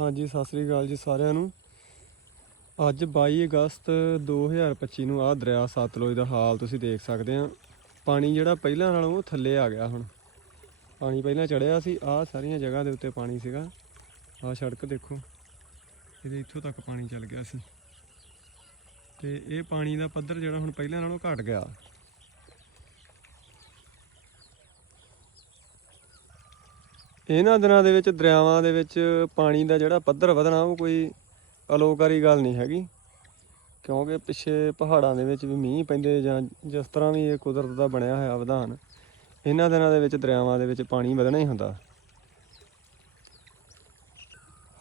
ਹਾਂਜੀ, ਸਤਿ ਸ੍ਰੀ ਅਕਾਲ ਜੀ ਸਾਰਿਆਂ ਨੂੰ। ਅੱਜ 22 ਅਗਸਤ 2025 ਨੂੰ ਆਹ ਦਰਿਆ ਸਤਲੁਜ ਦਾ ਹਾਲ ਤੁਸੀਂ ਦੇਖ ਸਕਦੇ ਆ। ਪਾਣੀ ਜਿਹੜਾ ਪਹਿਲਾਂ ਨਾਲੋਂ ਉਹ ਥੱਲੇ ਆ ਗਿਆ ਹੁਣ। ਪਾਣੀ ਪਹਿਲਾਂ ਚੜਿਆ ਸੀ, ਆਹ ਸਾਰੀਆਂ ਜਗ੍ਹਾ ਦੇ ਉੱਤੇ ਪਾਣੀ ਸੀਗਾ। ਆਹ ਸੜਕ ਦੇਖੋ, ਇਹਦੇ ਇੱਥੋਂ ਤੱਕ ਪਾਣੀ ਚੱਲ ਗਿਆ ਸੀ। ਤੇ ਇਹ ਪਾਣੀ ਦਾ ਪੱਧਰ ਜਿਹੜਾ ਹੁਣ ਪਹਿਲਾਂ ਨਾਲੋਂ ਘਟ ਗਿਆ। ਇਹਨਾਂ ਦਿਨਾਂ ਦੇ ਵਿੱਚ, ਦਰਿਆਵਾਂ ਦੇ ਵਿੱਚ ਪਾਣੀ ਦਾ ਜਿਹੜਾ ਪੱਧਰ ਵਧਣਾ, ਉਹ ਕੋਈ ਅਲੋਕਾਰੀ ਗੱਲ ਨਹੀਂ ਹੈਗੀ। ਕਿਉਂਕਿ ਪਿੱਛੇ ਪਹਾੜਾਂ ਦੇ ਵਿੱਚ ਵੀ ਮੀਂਹ ਪੈਂਦੇ ਜਾਂ ਜਿਸ ਤਰ੍ਹਾਂ ਵੀ ਇਹ ਕੁਦਰਤ ਦਾ ਬਣਿਆ ਹੋਇਆ ਵਿਧਾਨ, ਇਹਨਾਂ ਦਿਨਾਂ ਦੇ ਵਿੱਚ, ਦਰਿਆਵਾਂ ਦੇ ਵਿੱਚ ਪਾਣੀ ਵਧਣਾ ਹੀ ਹੁੰਦਾ।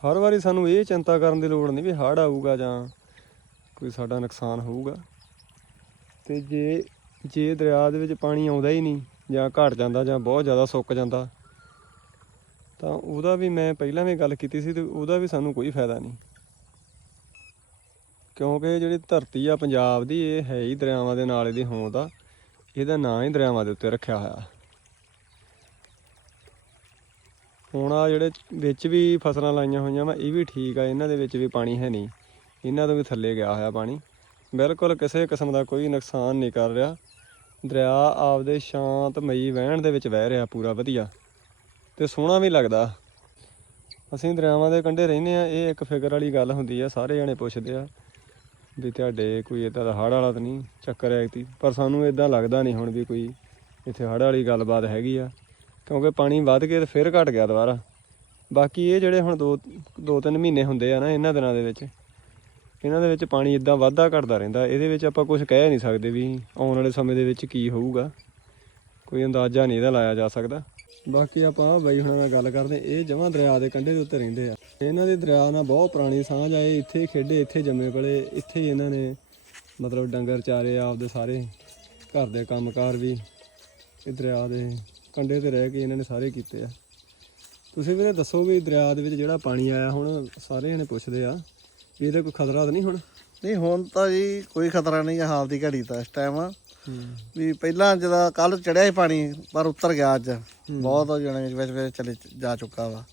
ਹਰ ਵਾਰੀ ਸਾਨੂੰ ਇਹ ਚਿੰਤਾ ਕਰਨ ਦੀ ਲੋੜ ਨਹੀਂ ਵੀ ਹੜ੍ਹ ਆਊਗਾ ਜਾਂ ਕੋਈ ਸਾਡਾ ਨੁਕਸਾਨ ਹੋਊਗਾ। ਤੇ ਜੇ ਜੇ ਦਰਿਆ ਦੇ ਵਿੱਚ ਪਾਣੀ ਆਉਂਦਾ ਹੀ ਨਹੀਂ ਜਾਂ ਘਟ ਜਾਂਦਾ ਜਾਂ ਬਹੁਤ ਜ਼ਿਆਦਾ ਸੁੱਕ ਜਾਂਦਾ ਤਾਂ ਉਹਦਾ ਵੀ ਮੈਂ ਪਹਿਲਾਂ ਵੀ ਗੱਲ ਕੀਤੀ ਸੀ ਤੇ ਉਹਦਾ ਵੀ ਸਾਨੂੰ ਕੋਈ ਫਾਇਦਾ ਨਹੀਂ। ਕਿਉਂਕਿ ਜਿਹੜੀ ਧਰਤੀ ਆ ਪੰਜਾਬ ਦੀ, ਇਹ ਹੈ ਹੀ ਦਰਿਆਵਾਂ ਦੇ ਨਾਲ ਇਹਦੀ ਹੋਂਦ ਆ। ਇਹਦਾ ਨਾਂ ਹੀ ਦਰਿਆਵਾਂ ਦੇ ਉੱਤੇ ਰੱਖਿਆ ਹੋਇਆ। ਹੁਣ ਆ ਜਿਹੜੇ ਵਿੱਚ ਵੀ ਫਸਲਾਂ ਲਾਈਆਂ ਹੋਈਆਂ ਵਾ, ਇਹ ਵੀ ਠੀਕ ਆ, ਇਹਨਾਂ ਦੇ ਵਿੱਚ ਵੀ ਪਾਣੀ ਹੈ ਨਹੀਂ। ਇਹਨਾਂ ਤੋਂ ਵੀ ਥੱਲੇ ਗਿਆ ਹੋਇਆ ਪਾਣੀ। ਬਿਲਕੁਲ ਕਿਸੇ ਕਿਸਮ ਦਾ ਕੋਈ ਨੁਕਸਾਨ ਨਹੀਂ ਕਰ ਰਿਹਾ। ਦਰਿਆ ਆਪਦੇ ਸ਼ਾਂਤਮਈ ਵਹਿਣ ਦੇ ਵਿੱਚ ਵਹਿ ਰਿਹਾ, ਪੂਰਾ ਵਧੀਆ। ਤੇ ਸੋਹਣਾ ਵੀ ਲੱਗਦਾ। ਅਸੀਂ ਦਰਿਆਵਾਂ ਦੇ ਕੰਢੇ ਰਹਿੰਦੇ ਆ ਇਹ ਇੱਕ ਫਿਕਰ ਵਾਲੀ ਗੱਲ ਹੁੰਦੀ ਆ, ਸਾਰੇ ਜਣੇ ਪੁੱਛਦੇ ਆ ਵੀ ਤੁਹਾਡੇ ਕੋਈ ਇਦਾਂ ਦਾ ਹੜ੍ਹ ਵਾਲਾ ਤਾਂ ਨਹੀਂ ਚੱਕਰ ਹੈ ਤੀ ਪਰ ਸਾਨੂੰ ਇਦਾਂ ਲੱਗਦਾ ਨਹੀਂ ਹੁਣ ਵੀ ਕੋਈ ਇੱਥੇ ਹੜ੍ਹ ਵਾਲੀ ਗੱਲਬਾਤ ਹੈਗੀ ਆ। ਕਿਉਂਕਿ ਪਾਣੀ ਵੱਧ ਕੇ ਤੇ ਫਿਰ ਘਟ ਗਿਆ ਦੁਬਾਰਾ। ਬਾਕੀ ਇਹ ਜਿਹੜੇ ਹੁਣ ਦੋ ਦੋ ਤਿੰਨ ਮਹੀਨੇ ਹੁੰਦੇ ਆ ਨਾ ਇਹਨਾਂ ਦਿਨਾਂ ਦੇ ਵਿੱਚ, ਇਹਨਾਂ ਦੇ ਵਿੱਚ ਪਾਣੀ ਇਦਾਂ ਵਾਧਾ ਘਟਦਾ ਰਹਿੰਦਾ, ਇਹਦੇ ਵਿੱਚ ਆਪਾਂ ਕੁਝ ਕਹਿ ਨਹੀਂ ਸਕਦੇ ਵੀ ਆਉਣ ਵਾਲੇ ਸਮੇਂ ਦੇ ਵਿੱਚ ਕੀ ਹੋਊਗਾ। ਕੋਈ ਅੰਦਾਜ਼ਾ ਨਹੀਂ ਇਹਦਾ ਲਾਇਆ ਜਾ ਸਕਦਾ। ਬਾਕੀ ਆਪਾਂ ਬਾਈ ਹੁਣਾਂ ਨਾਲ ਗੱਲ ਕਰਦੇ ਇਹ ਜਮਾਂ ਦਰਿਆ ਦੇ ਕੰਢੇ ਦੇ ਉੱਤੇ ਰਹਿੰਦੇ ਆ। ਇਹਨਾਂ ਦੇ ਦਰਿਆ ਨਾਲ ਬਹੁਤ ਪੁਰਾਣੀ ਸਾਂਝ ਆਏ ਇੱਥੇ ਹੀ ਖੇਡੇ, ਇੱਥੇ ਜੰਮੇ ਪਲੇ। ਇੱਥੇ ਹੀ ਇਹਨਾਂ ਨੇ ਮਤਲਬ ਡੰਗਰ ਚਾਰੇ ਆਪਦੇ ਸਾਰੇ ਘਰ ਦੇ ਕੰਮਕਾਰ ਵੀ ਇਹ ਦਰਿਆ ਦੇ ਕੰਢੇ ਤੇ ਰਹਿ ਕੇ ਇਹਨਾਂ ਨੇ ਸਾਰੇ ਕੀਤੇ ਆ। ਤੁਸੀਂ ਵੀਰੇ ਦੱਸੋ ਵੀ ਦਰਿਆ ਦੇ ਵਿੱਚ ਜਿਹੜਾ ਪਾਣੀ ਆਇਆ ਹੁਣ, ਸਾਰੇ ਜਣੇ ਪੁੱਛਦੇ ਆ। ਵੀ ਇਹਦਾ ਕੋਈ ਖਤਰਾ ਤਾਂ ਨਹੀਂ ਹੁਣ? ਨਹੀਂ, ਹੁਣ ਤਾਂ ਜੀ ਕੋਈ ਖਤਰਾ ਨਹੀਂ ਹੈ ਹਾਲ ਦੀ ਘੜੀ ਤਾਂ ਇਸ ਟਾਈਮ ਵੀ ਪਹਿਲਾਂ ਜਦੋਂ ਕੱਲ ਚੜਿਆ ਸੀ ਪਾਣੀ ਪਰ ਉਤਰ ਗਿਆ ਅੱਜ। ਬਹੁਤ ਜਣੇ ਵਿੱਚ ਵਿੱਚ ਚਲੇ ਜਾ ਚੁੱਕਾ ਵਾ।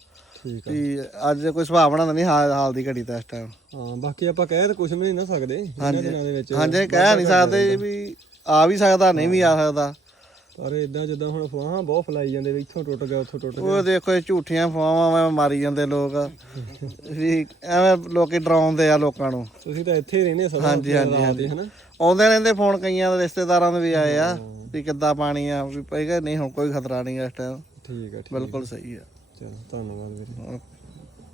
ਠੀਕ ਆ। ਵੀ ਅੱਜ ਕੋਈ ਸੁਭਾਵਨਾ ਤਾਂ ਨਹੀਂ ਹਾਲ ਹਾਲ ਦੀ ਘੜੀ ਤਾਂ ਇਸ ਟਾਈਮ ਹਾਂ ਬਾਕੀ ਆਪਾਂ ਕਹਿ ਤਾਂ ਕੁਝ ਵੀ ਨਹੀਂ ਨਾ ਸਕਦੇ ਇਹਨਾਂ। ਦਿਨਾਂ ਦੇ ਵਿੱਚ। ਹਾਂਜੀ ਕਹਿ ਨਹੀਂ ਸਕਦੇ ਵੀ ਆ ਵੀ ਸਕਦਾ ਨਹੀਂ ਵੀ ਆ ਸਕਦਾ। ਪਰ ਇਦਾਂ ਜਿੱਦਾਂ ਹੁਣ ਫਵਾਹਾਂ ਬਹੁਤ ਫਲਾਈ ਜਾਂਦੇ ਵੀ ਇੱਥੋਂ ਟੁੱਟ ਗਿਆ ਉੱਥੋਂ ਟੁੱਟ ਗਿਆ। ਉਹ ਦੇਖੋ ਇਹ ਝੂਠੀਆਂ ਫਵਾਵਾਂ ਐਵੇਂ ਮਾਰੀ ਜਾਂਦੇ ਲੋਕ। ਵੀ ਐਵੇਂ ਲੋਕੀ ਡਰਾਉਂਦੇ ਆ ਲੋਕਾਂ ਨੂੰ। ਤੁਸੀਂ ਤਾਂ ਇੱਥੇ ਹੀ ਰਹਿੰਦੇ ਸਦਾ ਹਾਂਜੀ, ਹਾਂਜੀ, ਹਨਾ? ਆਉਂਦੇ ਰਹਿੰਦੇ ਫੋਨ ਕਈਆਂ ਦੇ ਰਿਸ਼ਤੇਦਾਰਾਂ ਦੇ ਵੀ ਆਏ ਆ ਵੀ ਕਿੱਦਾਂ ਪਾਣੀ ਆ ਵੀ ਪਏਗਾ ਨਹੀਂ ਹੁਣ ਕੋਈ ਖਤਰਾ ਨਹੀਂ ਇਸ ਟਾਈਮ ਠੀਕ ਆ ਠੀਕ ਬਿਲਕੁਲ ਸਹੀ ਆ। ਚਲੋ ਧੰਨਵਾਦ ਵੀਰੇ।